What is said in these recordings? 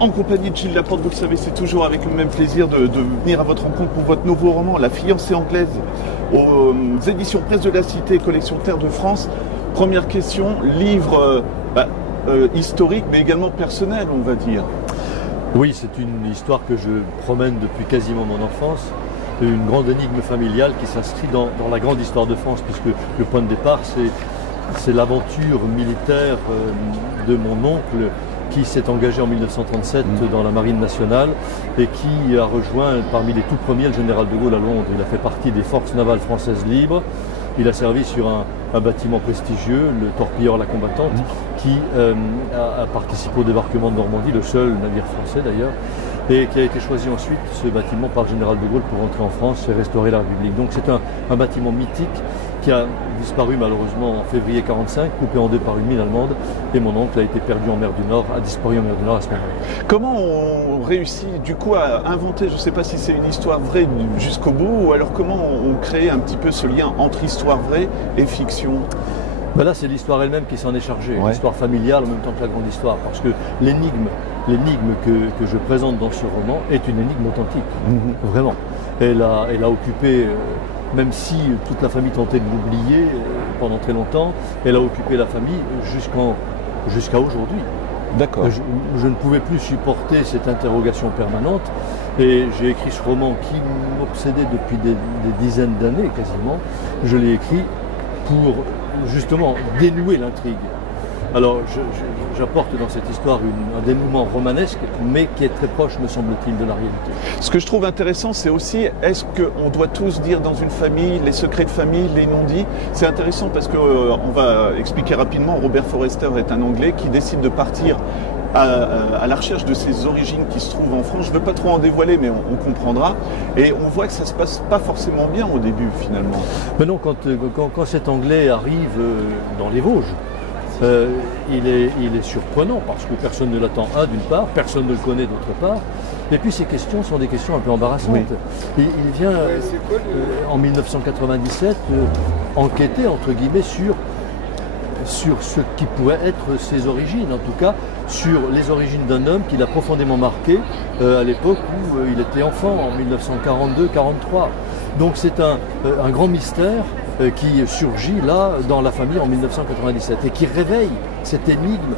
En compagnie de Gilles Laporte, vous le savez, c'est toujours avec le même plaisir de venir à votre rencontre pour votre nouveau roman, La fiancée anglaise, aux éditions Presse de la Cité, collection Terre de France. Première question, livre historique, mais également personnel, on va dire. Oui, c'est une histoire que je promène depuis quasiment mon enfance. Une grande énigme familiale qui s'inscrit dans la grande histoire de France, puisque le point de départ, c'est l'aventure militaire de mon oncle, qui s'est engagé en 1937 dans la Marine nationale et qui a rejoint parmi les tout premiers le général de Gaulle à Londres. Il a fait partie des forces navales françaises libres. Il a servi sur un bâtiment prestigieux, le torpilleur La Combattante, qui a participé au débarquement de Normandie, le seul navire français d'ailleurs, et qui a été choisi ensuite, ce bâtiment, par le général de Gaulle pour rentrer en France et restaurer la République. Donc c'est un bâtiment mythique qui a disparu malheureusement en février 1945, coupé en deux par une mine allemande, et mon oncle a été perdu en mer du Nord, a disparu en mer du Nord à ce moment-là. Comment on réussit du coup à inventer, je ne sais pas si c'est une histoire vraie jusqu'au bout, ou alors comment on crée un petit peu ce lien entre histoire vraie et fiction? Ben là, c'est l'histoire elle-même qui s'en est chargée, l'histoire familiale en même temps que la grande histoire, parce que l'énigme que je présente dans ce roman est une énigme authentique, vraiment. Elle a occupé, même si toute la famille tentait de l'oublier pendant très longtemps, elle a occupé la famille jusqu'à aujourd'hui. D'accord. Je ne pouvais plus supporter cette interrogation permanente et j'ai écrit ce roman qui m'obsédait depuis des dizaines d'années quasiment. Je l'ai écrit pour justement dénouer l'intrigue. Alors j'apporte dans cette histoire un dénouement romanesque, mais qui est très proche, me semble-t-il, de la réalité. Ce que je trouve intéressant, c'est aussi, est-ce qu'on doit tous dire dans une famille les secrets de famille, les non-dits? C'est intéressant parce qu'on va expliquer rapidement, Robert Forster est un Anglais qui décide de partir à la recherche de ses origines qui se trouvent en France. Je ne veux pas trop en dévoiler, mais on comprendra. Et on voit que ça ne se passe pas forcément bien au début, finalement. Mais non, quand cet Anglais arrive dans les Vosges, il est surprenant parce que personne ne l'attend, d'une part, personne ne le connaît d'autre part, et puis ces questions sont des questions un peu embarrassantes. Oui. Il vient en 1997 enquêter, entre guillemets, sur ce qui pourrait être ses origines, en tout cas sur les origines d'un homme qui l'a profondément marqué à l'époque où il était enfant, en 1942-43. Donc c'est un grand mystère qui surgit là dans la famille en 1997 et qui réveille cette énigme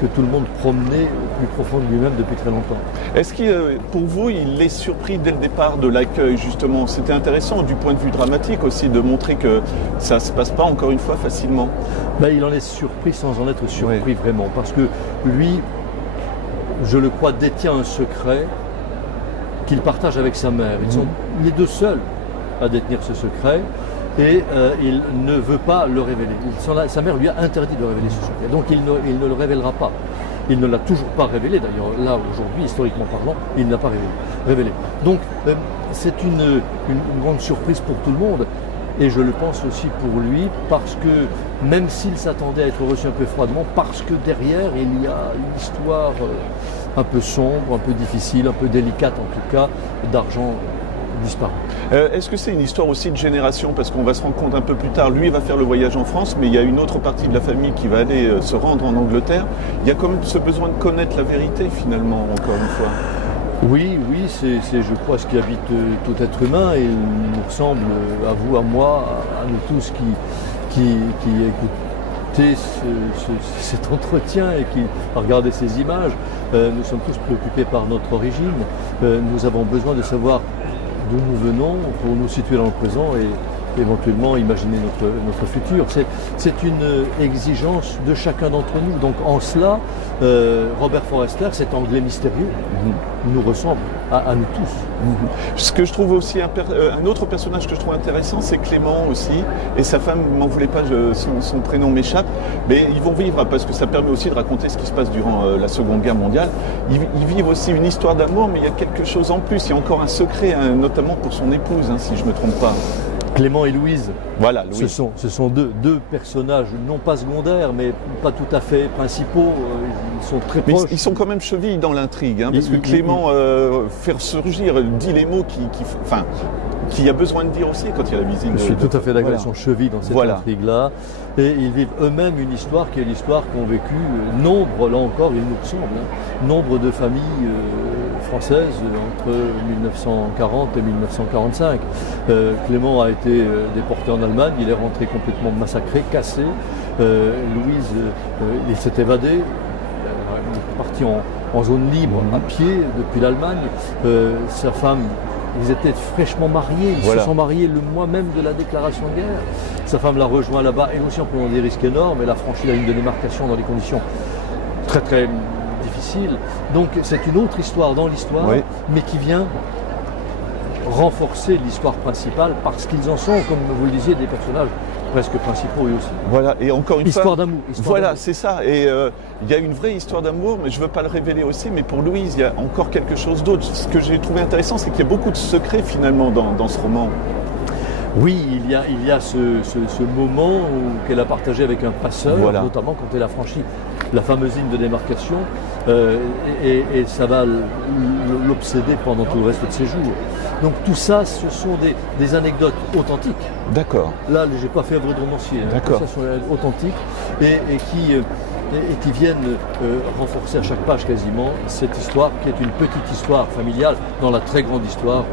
que tout le monde promenait au plus profond de lui-même depuis très longtemps. Est-ce que pour vous, il est surpris dès le départ de l'accueil justement? C'était intéressant du point de vue dramatique aussi de montrer que ça ne se passe pas encore une fois facilement. Ben, il en est surpris sans en être surpris vraiment, parce que lui, je le crois, détient un secret qu'il partage avec sa mère. Ils sont les deux seuls à détenir ce secret. Et il ne veut pas le révéler. Sa mère lui a interdit de révéler ce secret. Donc il ne le révélera pas. Il ne l'a toujours pas révélé. D'ailleurs, là, aujourd'hui, historiquement parlant, il ne l'a pas révélé. Donc c'est une grande surprise pour tout le monde. Et je le pense aussi pour lui, parce que même s'il s'attendait à être reçu un peu froidement, parce que derrière, il y a une histoire un peu sombre, un peu difficile, un peu délicate en tout cas, d'argent disparu. Est-ce que c'est une histoire aussi de génération? Parce qu'on va se rendre compte un peu plus tard, lui va faire le voyage en France, mais il y a une autre partie de la famille qui va aller se rendre en Angleterre. Il y a quand même ce besoin de connaître la vérité finalement, encore une fois. Oui, c'est je crois ce qui habite tout être humain, et il nous ressemble à vous, à moi, à nous tous qui écoutez cet entretien et qui regardez ces images. Nous sommes tous préoccupés par notre origine. Nous avons besoin de savoir d'où nous venons pour nous situer dans le présent et éventuellement imaginer notre futur. C'est une exigence de chacun d'entre nous. Donc en cela, Robert Forster, cet Anglais mystérieux, nous ressemble à nous tous. Ce que je trouve aussi un autre personnage que je trouve intéressant, c'est Clément aussi, et sa femme m'en voulait pas, son prénom m'échappe, mais ils vont vivre, parce que ça permet aussi de raconter ce qui se passe durant la Seconde Guerre mondiale. Ils vivent aussi une histoire d'amour, mais il y a quelque chose en plus, il y a encore un secret, notamment pour son épouse, si je ne me trompe pas. Clément et Louise, voilà, Louise. Ce sont deux personnages, non pas secondaires, mais pas tout à fait principaux. Ils sont très proches. Mais ils sont quand même chevilles dans l'intrigue, parce que Clément fait surgir, dit les mots qui qu'il y a besoin de dire aussi quand il y a la visite. Je suis tout à fait d'accord, ils sont chevilles dans cette intrigue-là. Et ils vivent eux-mêmes une histoire qui est l'histoire qu'ont vécu nombre, là encore, il nous semble, nombre de familles françaises entre 1940 et 1945. Clément a été déporté en Allemagne, il est rentré complètement massacré, cassé. Louise, il s'est évadé, il est parti en zone libre, à pied, depuis l'Allemagne. Sa femme, ils étaient fraîchement mariés, ils se sont mariés le mois même de la déclaration de guerre. Sa femme l'a rejoint là-bas, elle aussi en prenant des risques énormes, elle a franchi la ligne de démarcation dans des conditions très très difficiles. Donc c'est une autre histoire dans l'histoire, mais qui vient renforcer l'histoire principale parce qu'ils en sont, comme vous le disiez, des personnages presque principaux eux aussi. Voilà, et encore une histoire fois... d'amour. Voilà, c'est ça. Et il y a une vraie histoire d'amour, mais je ne veux pas le révéler aussi, mais pour Louise, il y a encore quelque chose d'autre. Ce que j'ai trouvé intéressant, c'est qu'il y a beaucoup de secrets finalement dans ce roman. Oui, il y a ce moment qu'elle a partagé avec un passeur, notamment quand elle a franchi la fameuse ligne de démarcation, et ça va l'obséder pendant tout le reste de ses jours. Donc tout ça, ce sont des anecdotes authentiques. D'accord. Là, je n'ai pas fait œuvre de romancier. D'accord. Ça sont authentiques et qui viennent renforcer à chaque page quasiment cette histoire qui est une petite histoire familiale dans la très grande histoire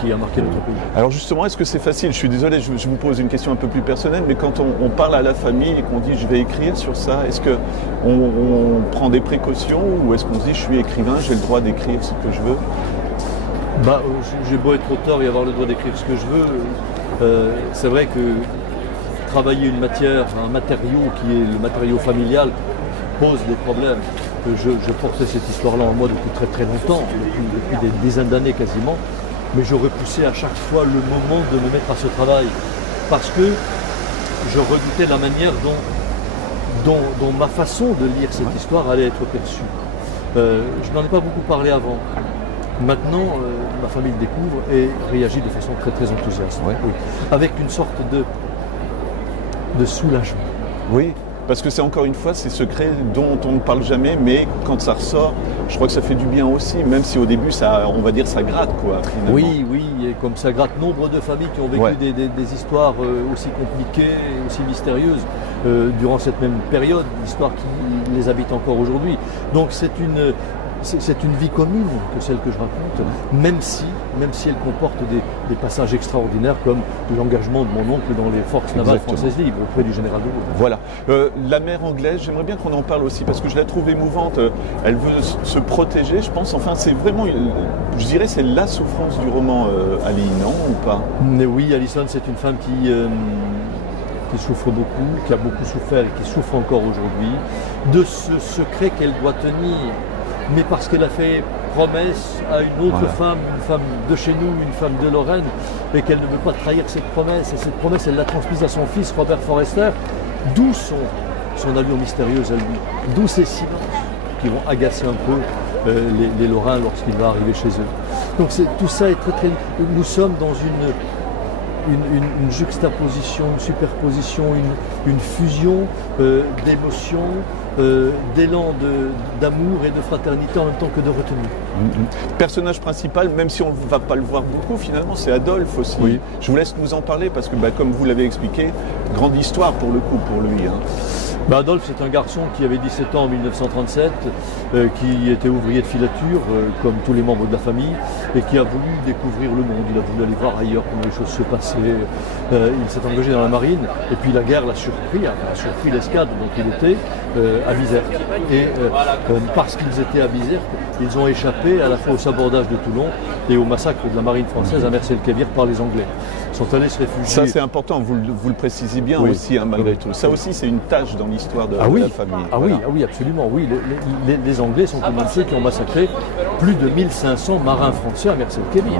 qui a marqué notre pays. Alors justement, est-ce que c'est facile? Je suis désolé, je vous pose une question un peu plus personnelle, mais quand on parle à la famille et qu'on dit je vais écrire sur ça, est-ce qu'on prend des précautions ou est-ce qu'on se dit je suis écrivain, j'ai le droit d'écrire ce que je veux? J'ai beau être auteur et avoir le droit d'écrire ce que je veux, c'est vrai que travailler une matière, un matériau qui est le matériau familial pose des problèmes. Je portais cette histoire-là en moi depuis très très longtemps, depuis des dizaines d'années quasiment, mais je repoussais à chaque fois le moment de me mettre à ce travail parce que je redoutais la manière dont ma façon de lire cette histoire allait être perçue. Je n'en ai pas beaucoup parlé avant. Maintenant, ma famille le découvre et réagit de façon très très enthousiaste, avec une sorte de soulagement. Oui, parce que c'est encore une fois ces secrets dont on ne parle jamais, mais quand ça ressort, je crois que ça fait du bien aussi, même si au début, on va dire, ça gratte, quoi, finalement. Oui, et comme ça gratte nombre de familles qui ont vécu des histoires aussi compliquées, aussi mystérieuses durant cette même période, l'histoire qui les habite encore aujourd'hui. Donc c'est une vie commune que celle que je raconte, même si elle comporte des passages extraordinaires comme l'engagement de mon oncle dans les forces navales françaises libres auprès du général de Gaulle. Voilà. La mère anglaise, j'aimerais bien qu'on en parle aussi parce que je la trouve émouvante. Elle veut se protéger, je pense. Enfin, c'est vraiment, je dirais, c'est la souffrance du roman, Ali, non ou pas? Mais oui, Alison, c'est une femme qui souffre beaucoup, qui a beaucoup souffert et qui souffre encore aujourd'hui, de ce secret qu'elle doit tenir. Mais parce qu'elle a fait promesse à une autre femme, une femme de chez nous, une femme de Lorraine, et qu'elle ne veut pas trahir cette promesse. Et cette promesse, elle l'a transmise à son fils, Robert Forester, d'où son allure mystérieuse à lui, d'où ces silences qui vont agacer un peu les Lorrains lorsqu'il va arriver chez eux. Donc tout ça est très très... Nous sommes dans une juxtaposition, une superposition, une fusion d'émotions, d'élan d'amour et de fraternité en même temps que de retenue. Personnage principal, même si on ne va pas le voir beaucoup, finalement, c'est Adolphe aussi. Oui. Je vous laisse nous en parler parce que, comme vous l'avez expliqué, grande histoire pour le coup, pour lui. Adolphe, c'est un garçon qui avait 17 ans en 1937, qui était ouvrier de filature, comme tous les membres de la famille, et qui a voulu découvrir le monde. Il a voulu aller voir ailleurs comment les choses se passaient. Il s'est engagé dans la marine, et puis la guerre l'a surpris l'escadre dont il était à Bizerte. Et parce qu'ils étaient à Bizerte, ils ont échappé à la fois au sabordage de Toulon et au massacre de la marine française à Mers-el-Kébir par les Anglais. Ils sont allés se réfugier. Ça, c'est important, vous le précisez bien aussi, malgré tout. Ça aussi, c'est une tâche dans l'histoire de la famille. Oui, absolument. Oui. Les Anglais sont comme ceux qui ont massacré plus de 1500 marins français à Mers-el-Kébir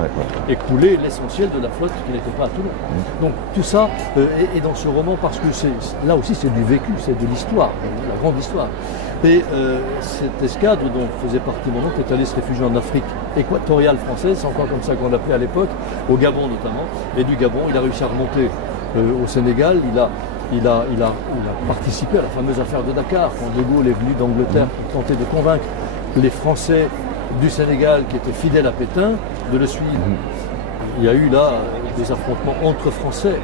et coulé l'essentiel de la flotte qui n'était pas à Toulon. Donc tout ça est dans ce roman parce que là aussi c'est du vécu, c'est de l'histoire, la grande histoire. Et cette escadre dont faisait partie mon oncle est allée se réfugier en Afrique équatoriale française, c'est encore comme ça qu'on l'appelait à l'époque, au Gabon notamment. Et du Gabon, il a réussi à remonter au Sénégal. Il a participé à la fameuse affaire de Dakar, quand De Gaulle est venu d'Angleterre pour tenter de convaincre les Français du Sénégal qui étaient fidèles à Pétain de le suivre. Il y a eu là des affrontements entre Français.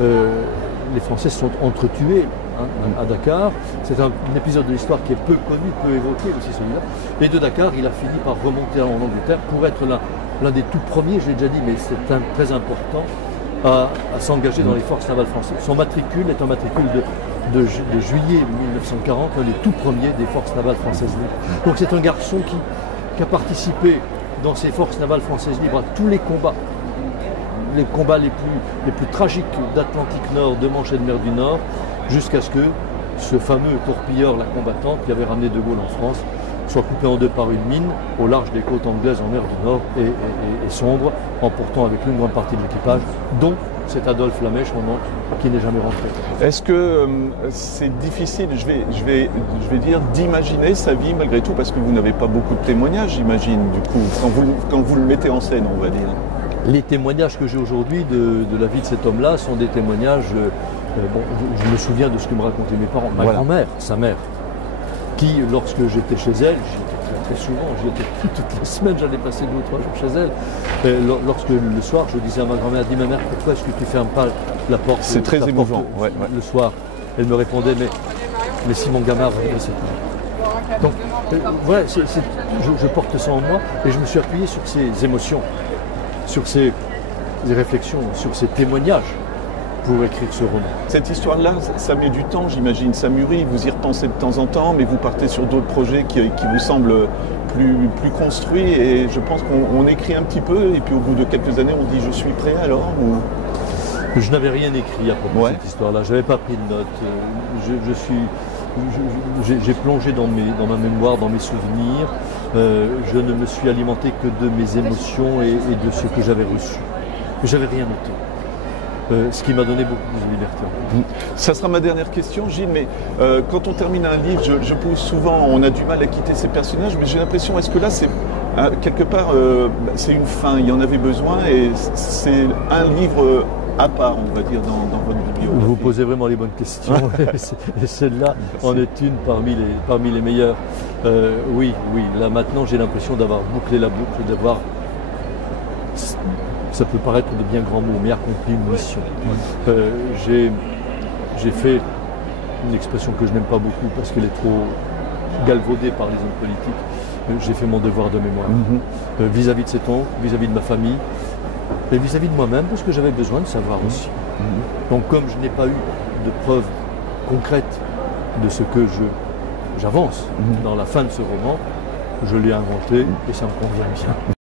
Les Français se sont entretués à Dakar. C'est un épisode de l'histoire qui est peu connu, peu évoqué aussi celui-là. Et de Dakar, il a fini par remonter en Angleterre pour être l'un des tout premiers, je l'ai déjà dit, mais c'est très important, à s'engager dans les forces navales françaises. Son matricule est un matricule de juillet 1940, l'un des tout premiers des forces navales françaises libres. Donc c'est un garçon qui a participé dans ces forces navales françaises libres à tous les combats les plus tragiques d'Atlantique Nord, de Manche et de Mer du Nord, jusqu'à ce que ce fameux torpilleur, la combattante, qui avait ramené De Gaulle en France, soit coupé en deux par une mine au large des côtes anglaises en mer du Nord et sombre, emportant avec lui une grande partie de l'équipage, dont cet Adolphe Lamèche, mon oncle, qui n'est jamais rentré. Est-ce que c'est difficile, je vais dire, d'imaginer sa vie malgré tout, parce que vous n'avez pas beaucoup de témoignages, j'imagine, du coup, quand vous le mettez en scène, on va dire. Les témoignages que j'ai aujourd'hui de la vie de cet homme-là sont des témoignages... je me souviens de ce que me racontaient mes parents. Ma grand-mère, sa mère, qui, lorsque j'étais chez elle, j'y étais très souvent, j'y étais toutes les semaines, j'allais passer 2 ou 3 jours chez elle. Et lorsque le soir, je disais à ma grand-mère, dis ma mère, pourquoi est-ce que tu ne fermes pas la porte? C'est très émouvant. Le soir. Elle me répondait, mais si mon gamin revenait cette nuit. Donc, voilà, je porte ça en moi et je me suis appuyé sur ces émotions, sur ces réflexions, sur ces témoignages pour écrire ce roman. Cette histoire-là, ça met du temps, j'imagine, ça mûrit, vous y repensez de temps en temps, mais vous partez sur d'autres projets qui vous semblent plus construits, et je pense qu'on écrit un petit peu, et puis au bout de quelques années, on dit « je suis prêt alors » ou... Je n'avais rien écrit à propos de cette histoire-là, je n'avais pas pris de notes, j'ai plongé dans ma mémoire, dans mes souvenirs, je ne me suis alimenté que de mes émotions et de ce que j'avais reçu. Je n'avais rien noté. Ce qui m'a donné beaucoup plus de liberté. Ça sera ma dernière question, Gilles, mais quand on termine un livre, je pose souvent, on a du mal à quitter ces personnages, mais j'ai l'impression, est-ce que là, c'est quelque part, c'est une fin, il y en avait besoin, et c'est un livre à part, on va dire, dans votre bibliographie. Vous posez vraiment les bonnes questions, et celle-là en est une parmi les meilleures. Oui, là maintenant, j'ai l'impression d'avoir bouclé la boucle, d'avoir... Ça peut paraître de bien grands mots, mais accompli une mission. J'ai fait une expression que je n'aime pas beaucoup parce qu'elle est trop galvaudée par les hommes politiques. J'ai fait mon devoir de mémoire vis-à-vis de cet oncle, vis-à-vis de ma famille et vis-à-vis de moi-même, parce que j'avais besoin de savoir aussi. Donc comme je n'ai pas eu de preuves concrètes de ce que j'avance dans la fin de ce roman, je l'ai inventé et ça me convient bien.